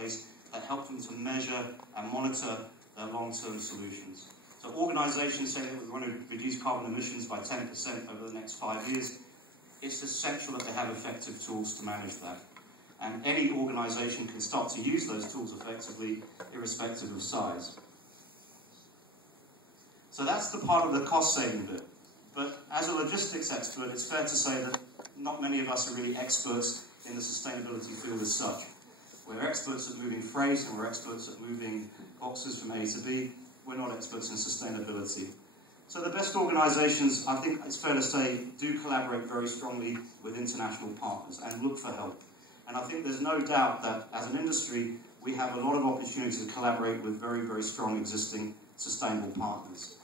place that help them to measure and monitor their long-term solutions. So organizations say that we want to reduce carbon emissions by 10% over the next 5 years. It's essential that they have effective tools to manage that. And any organization can start to use those tools effectively, irrespective of size. So that's the part of the cost-saving bit. But as a logistics expert, it's fair to say that not many of us are really experts in the sustainability field as such. We're experts at moving freight and we're experts at moving boxes from A to B. We're not experts in sustainability. So the best organizations, I think it's fair to say, do collaborate very strongly with international partners and look for help. And I think there's no doubt that as an industry, we have a lot of opportunity to collaborate with very, very strong existing sustainable partners.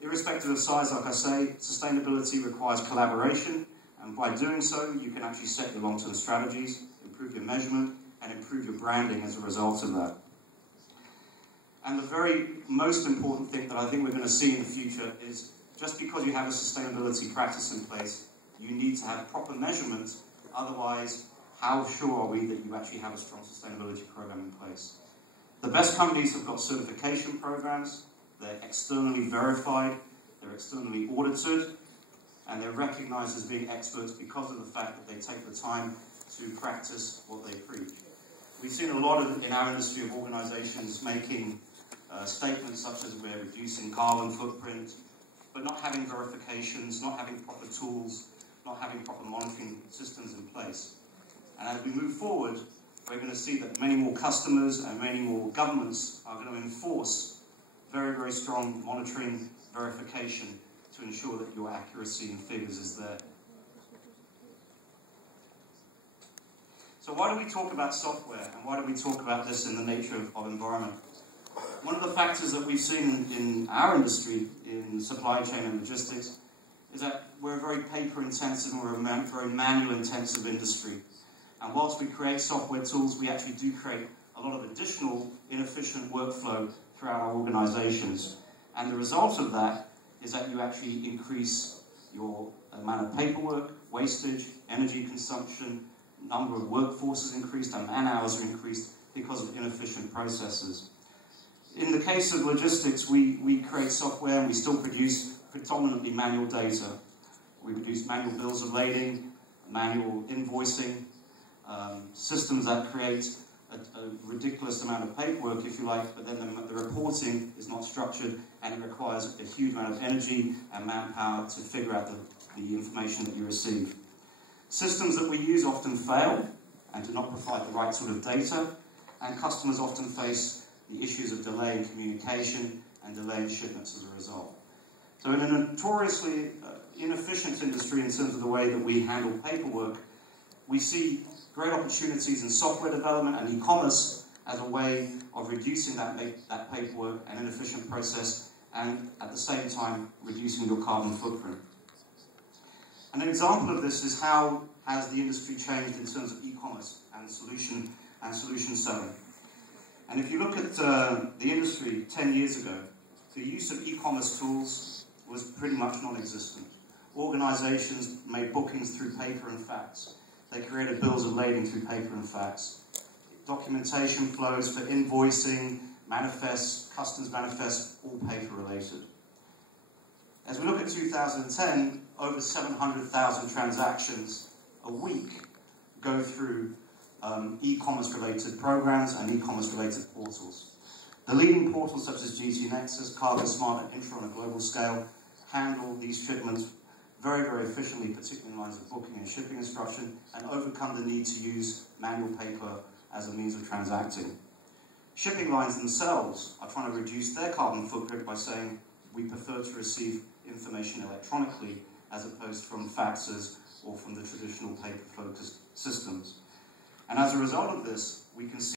Irrespective of size, like I say, sustainability requires collaboration, and by doing so, you can actually set your long-term strategies, improve your measurement, and improve your branding as a result of that. And the very most important thing that I think we're going to see in the future is just because you have a sustainability practice in place, you need to have proper measurement. Otherwise, how sure are we that you actually have a strong sustainability program in place? The best companies have got certification programs. They're externally verified, they're externally audited, and they're recognized as being experts because of the fact that they take the time to practice what they preach. We've seen a lot in our industry of organizations making statements such as we're reducing carbon footprint, but not having verifications, not having proper tools, not having proper monitoring systems in place. And as we move forward, we're going to see that many more customers and many more governments are going to enforce very, very strong monitoring verification to ensure that your accuracy in figures is there. So why do we talk about software, and why do we talk about this in the nature of environment? One of the factors that we've seen in our industry, in supply chain and logistics, is that we're a very paper-intensive and we're a very manual-intensive industry. And whilst we create software tools, we actually do create a lot of additional inefficient workflow throughout our organizations. And the result of that is that you actually increase your amount of paperwork, wastage, energy consumption, number of workforce is increased, and man hours are increased because of inefficient processes. In the case of logistics, we create software and we still produce predominantly manual data. We produce manual bills of lading, manual invoicing, systems that create a ridiculous amount of paperwork, if you like, but then the reporting is not structured and it requires a huge amount of energy and manpower to figure out the information that you receive. Systems that we use often fail and do not provide the right sort of data, and customers often face the issues of delay in communication and delay in shipments as a result. So in a notoriously inefficient industry in terms of the way that we handle paperwork, we see great opportunities in software development and e-commerce as a way of reducing that paperwork and inefficient process, and at the same time reducing your carbon footprint. And an example of this is how has the industry changed in terms of e-commerce and solution selling. And if you look at the industry 10 years ago, the use of e-commerce tools was pretty much non-existent. Organizations made bookings through paper and fax. They created bills of lading through paper and fax. Documentation flows for invoicing, manifests, customs manifests, all paper related. As we look at 2010, over 700,000 transactions a week go through e-commerce related programs and e-commerce related portals. The leading portals such as GT Nexus, CargoSmart and Intra on a global scale handle these shipments very, very efficiently, particularly in lines of booking and shipping instruction, and overcome the need to use manual paper as a means of transacting. Shipping lines themselves are trying to reduce their carbon footprint by saying we prefer to receive information electronically as opposed from faxes or from the traditional paper-focused systems. And as a result of this, we can see